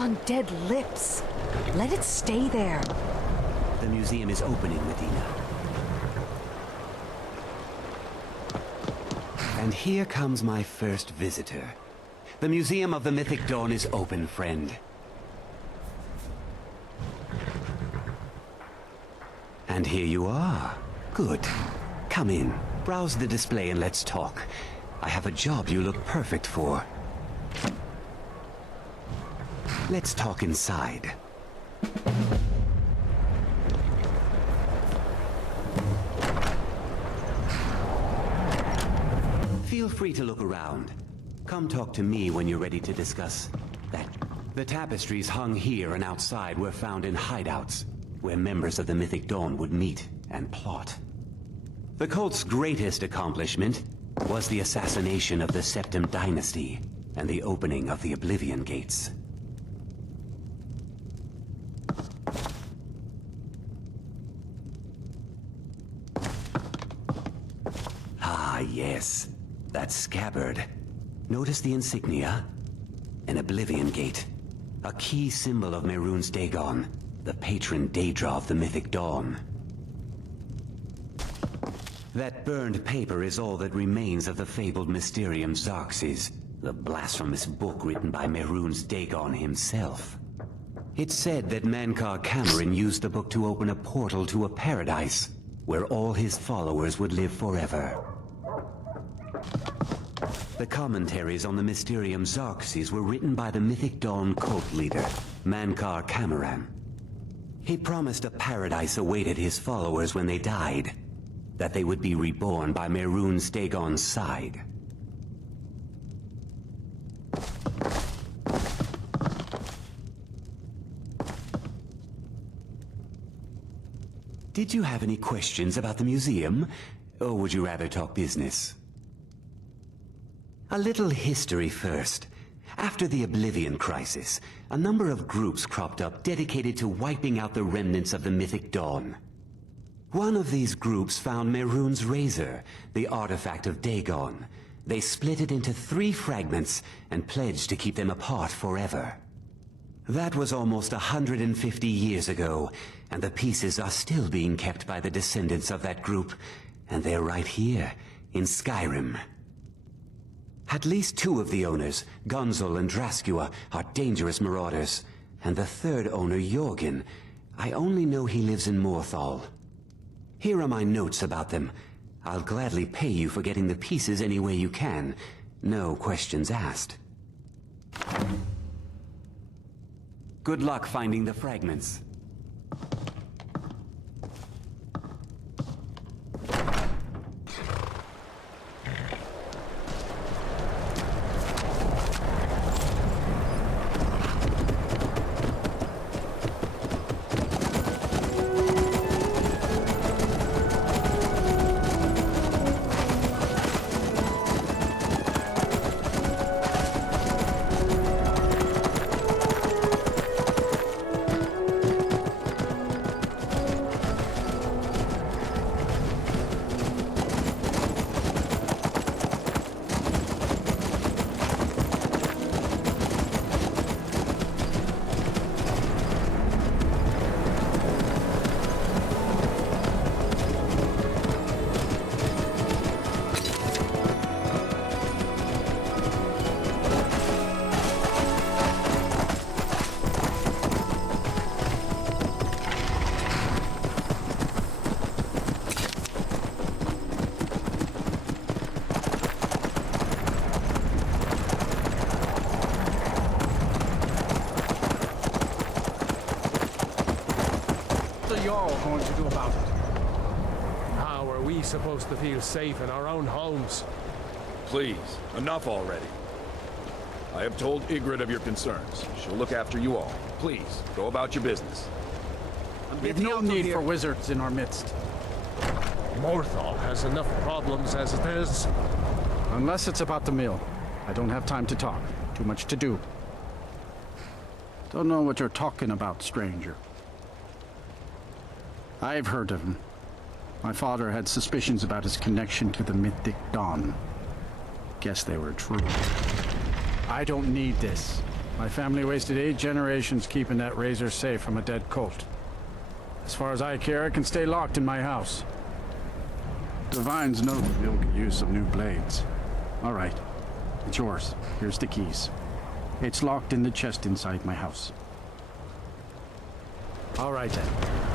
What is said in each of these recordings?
on dead lips. Let it stay there. The museum is opening, Medina. And here comes my first visitor. The Museum of the Mythic Dawn is open, friend. And here you are. Good. Come in, browse the display and let's talk. I have a job you look perfect for. Let's talk inside. Feel free to look around. Come talk to me when you're ready to discuss that. The tapestries hung here and outside were found in hideouts, where members of the Mythic Dawn would meet and plot. The cult's greatest accomplishment was the assassination of the Septim Dynasty and the opening of the Oblivion Gates. Ah, yes. That scabbard. Notice the insignia? An Oblivion Gate. A key symbol of Mehrunes Dagon, the patron Daedra of the Mythic Dawn. That burned paper is all that remains of the fabled Mysterium Xarxes, the blasphemous book written by Mehrunes Dagon himself. It's said that Mankar Cameron used the book to open a portal to a paradise, where all his followers would live forever. The commentaries on the Mysterium Xarxes were written by the Mythic Dawn cult leader, Mankar Cameron. He promised a paradise awaited his followers when they died, that they would be reborn by Mehrunes Dagon's side. Did you have any questions about the museum, or would you rather talk business? A little history first. After the Oblivion Crisis, a number of groups cropped up dedicated to wiping out the remnants of the Mythic Dawn. One of these groups found Mehrunes' razor, the artifact of Dagon. They split it into 3 fragments and pledged to keep them apart forever. That was almost 150 years ago, and the pieces are still being kept by the descendants of that group, and they're right here, in SKYRIM. At least 2 of the owners, Gunzel and Draskua, are dangerous marauders, and the 3rd owner, Jorgen, I only know he lives in Morthal. Here are my notes about them. I'll gladly pay you for getting the pieces any way you can. No questions asked. Good luck finding the fragments. Going to do about it? How are we supposed to feel safe in our own homes? Please, enough already. I have told Ygritte of your concerns. She'll look after you all. Please, go about your business. We have no need for wizards in our midst. Morthal has enough problems as it is. Unless it's about the mill. I don't have time to talk. Too much to do. Don't know what you're talking about, stranger. I've heard of him. My father had suspicions about his connection to the Mythic Dawn. Guess they were true. I don't need this. My family wasted 8 generations keeping that razor safe from a dead colt. As far as I care, it can stay locked in my house. Divines know the mill could use some new blades. All right, it's yours. Here's the keys. It's locked in the chest inside my house. All right then.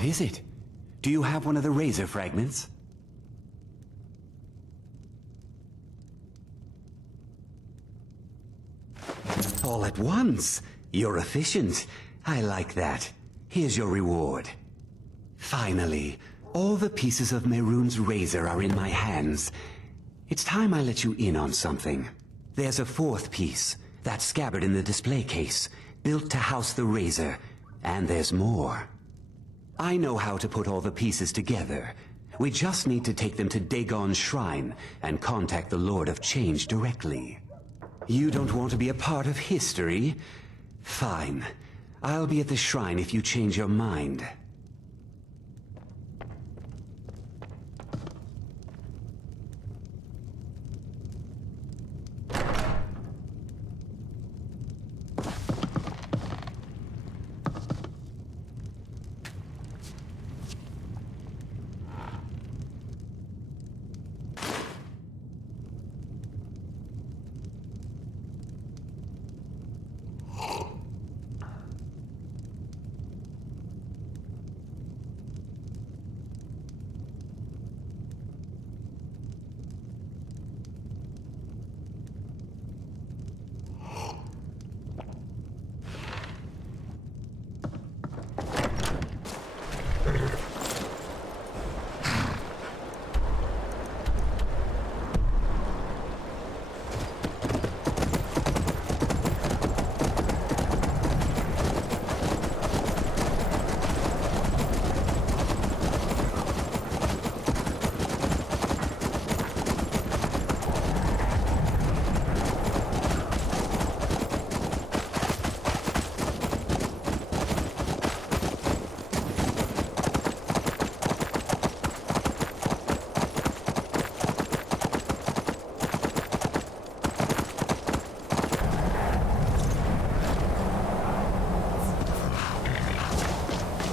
What is it? Do you have one of the razor fragments? All at once. You're efficient. I like that. Here's your reward. Finally, all the pieces of Mehrunes' razor are in my hands. It's time I let you in on something. There's a fourth piece, that scabbard in the display case, built to house the razor. And there's more. I know how to put all the pieces together. We just need to take them to Dagon's shrine and contact the Lord of Change directly. You don't want to be a part of history? Fine. I'll be at the shrine if you change your mind.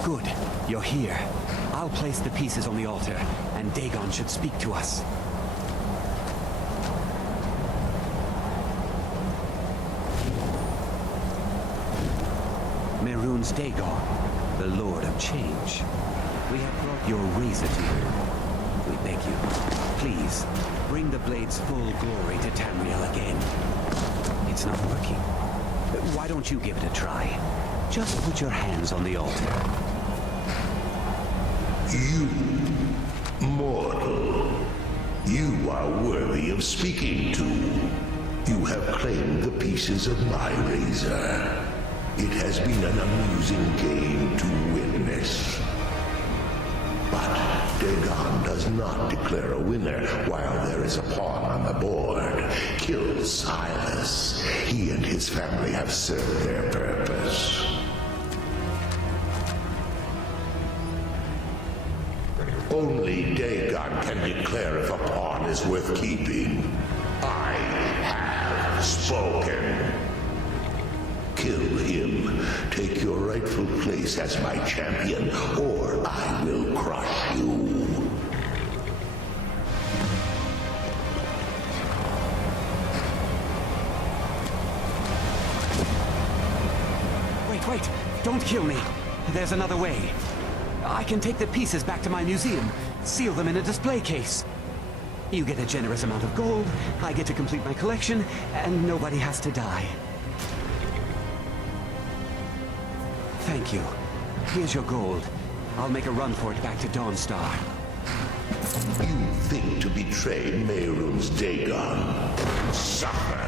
Good. You're here. I'll place the pieces on the altar, and Dagon should speak to us. Mehrunes Dagon, the Lord of Change. We have brought your razor to you. We beg you, please, bring the blade's full glory to Tamriel again. It's not working. Why don't you give it a try? Just put your hands on the altar. You, mortal, you are worthy of speaking to. You have claimed the pieces of my razor. It has been an amusing game to witness. But Dagon does not declare a winner while there is a pawn on the board. Kill Silas. He and his family have served their purpose. Only Dagon can declare if a pawn is worth keeping. I have spoken. Kill him. Take your rightful place as my champion, or I will crush you. Wait! Don't kill me! There's another way. I can take the pieces back to my museum, seal them in a display case. You get a generous amount of gold, I get to complete my collection, and nobody has to die. Thank you. Here's your gold. I'll make a run for it back to Dawnstar. You think to betray Mehrunes Dagon? Suffer!